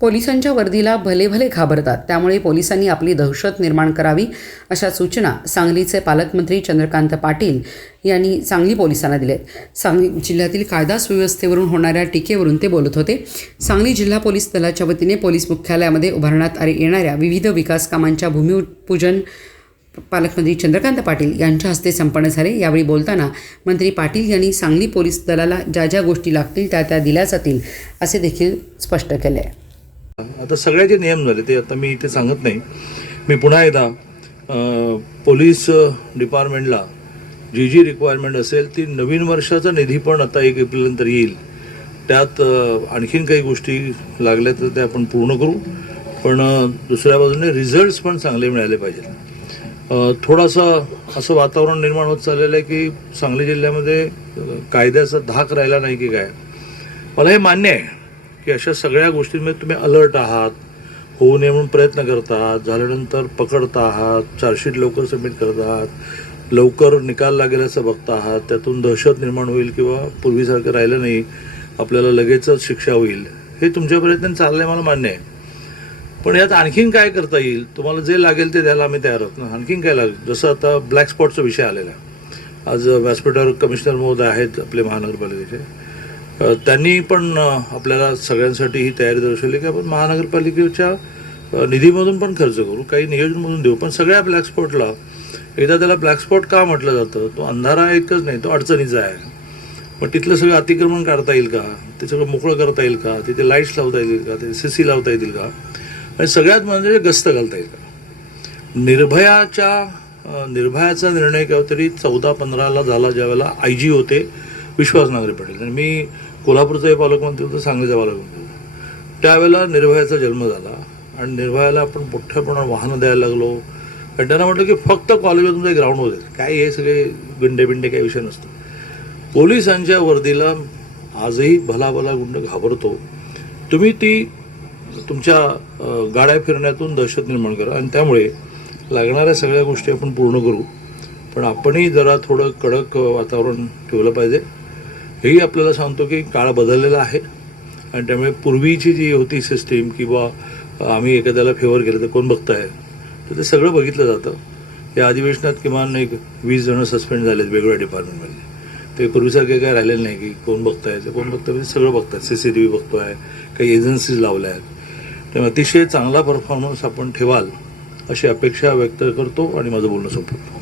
पोलिसांच्या वर्दीला भले भले घाबरतात, त्यामुळे पोलिसांनी आपली दहशत निर्माण करावी अशा सूचना सांगलीचे पालकमंत्री चंद्रकांत पाटील यांनी सांगली पोलिसांना दिलेत. सांगली जिल्ह्यातील कायदा सुव्यवस्थेवरून होणाऱ्या टीकेवरून ते बोलत होते. सांगली जिल्हा पोलीस दलाच्या वतीने पोलीस मुख्यालयामध्ये उभारण्यात येणाऱ्या विविध विकास कामांच्या भूमिपूजन पालकमंत्री चंद्रकांत पाटील यांच्या हस्ते संपन्न झाले. यावेळी बोलताना मंत्री पाटील यांनी सांगली पोलीस दलाला ज्या ज्या गोष्टी लागतील त्या दिल्या जातील असे देखील स्पष्ट केले. आता सगळ्याचे नियम झाले ते आता मी इथे सांगत नाही. मी पुन्हा एकदा पोलीस डिपार्टमेंटला जी रिक्वायरमेंट असेल ती नवीन वर्षाचा निधी पण आता 1 एप्रिलनंतर येईल. त्यात आणखीन काही गोष्टी लागल्या तर त्या आपण पूर्ण करू. पण दुसऱ्या बाजूने रिझल्ट्स पण चांगले मिळाले पाहिजेत. थोडंसं असं वातावरण निर्माण होत चाललेलं आहे की सांगली जिल्ह्यामध्ये कायद्याचा धाक राहिला नाही की काय. मला हे मान्य आहे की अशा सगळ्या गोष्टींमध्ये तुम्ही अलर्ट आहात, होऊ नये म्हणून प्रयत्न करत आहात, झाल्यानंतर पकडता आहात, चार्जशीट लवकर सबमिट करत आहात, लवकर निकाल लागेल असं बघता आहात, त्यातून दहशत निर्माण होईल किंवा पूर्वीसारखं राहिलं नाही, आपल्याला लगेचच शिक्षा होईल, हे तुमच्या प्रयत्न चाललं आहे, मला मान्य आहे. पण यात आणखीन काय करता येईल, तुम्हाला जे लागेल ते द्यायला आम्ही तयार आहोत ना. आणखीन काय लागेल, जसं आता ब्लॅक स्पॉटचा विषय आलेला आहे. आज व्यासपीठावर कमिशनर महोदय आहेत आपले महानगरपालिकेचे, त्यांनी पण आपल्याला सगळ्यांसाठी ही तयारी दर्शवली की आपण महानगरपालिकेच्या निधीमधून पण खर्च करू, काही नियोजनमधून देऊ. पण सगळ्या ब्लॅक स्पॉटला एकदा त्याला ब्लॅक स्पॉट का म्हटलं जातं, तो अंधारा एकच नाही, तो अडचणीचा आहे. पण तिथलं सगळं अतिक्रमण काढता येईल का, ते सगळं मोकळं करता येईल का, तिथे लाईट्स लावता येतील का, तिथे CC लावता येतील का, आणि सगळ्यात म्हणजे गस्त घालता येईल का. निर्भयाचा निर्णय केव्हा तरी 14-15ला झाला, ज्यावेळेला IG होते विश्वास नांगरे पाटील, आणि मी कोल्हापूरचाही पालकमंत्री होतो, सांगलीचा पालकमंत्री होतो. त्यावेळेला निर्भयाचा जन्म झाला आणि निर्भयाला आपण मोठ्या प्रमाणात वाहनं द्यायला लागलो. आणि त्यांना म्हटलं की फक्त कॉलेजवर तुमचं ग्राउंड होते, काय हे सगळे गुंडे काही विषय नसतो. पोलिसांच्या वर्दीला आजही भला गुंड घाबरतो. तुम्ही ती तुमच्या गाड्या फिरण्यातून दहशत निर्माण करा आणि त्यामुळे लागणाऱ्या सगळ्या गोष्टी आपण पूर्ण करू. पण आपणही जरा थोडं कडक वातावरण ठेवलं पाहिजे. हेही आपल्याला सांगतो की काळ बदललेला आहे आणि त्यामुळे पूर्वीची जी होती सिस्टीम किंवा आम्ही एखाद्याला फेवर केलं तर कोण बघताय, तर ते सगळं बघितलं जातं. या अधिवेशनात किमान 20 जण सस्पेंड झालेत वेगवेगळ्या डिपार्टमेंटमध्ये. ते पूर्वीसारखे काय राहिलेलं नाही की कोण बघताय ते कोण बघताय, म्हणजे सगळं बघतात. CCTV बघतोय, काही एजन्सीज लावल्या आहेत. त्यामुळे अतिशय चांगला परफॉर्मन्स आपण ठेवाल अशी अपेक्षा व्यक्त करतो आणि माझं बोलणं संपवतो.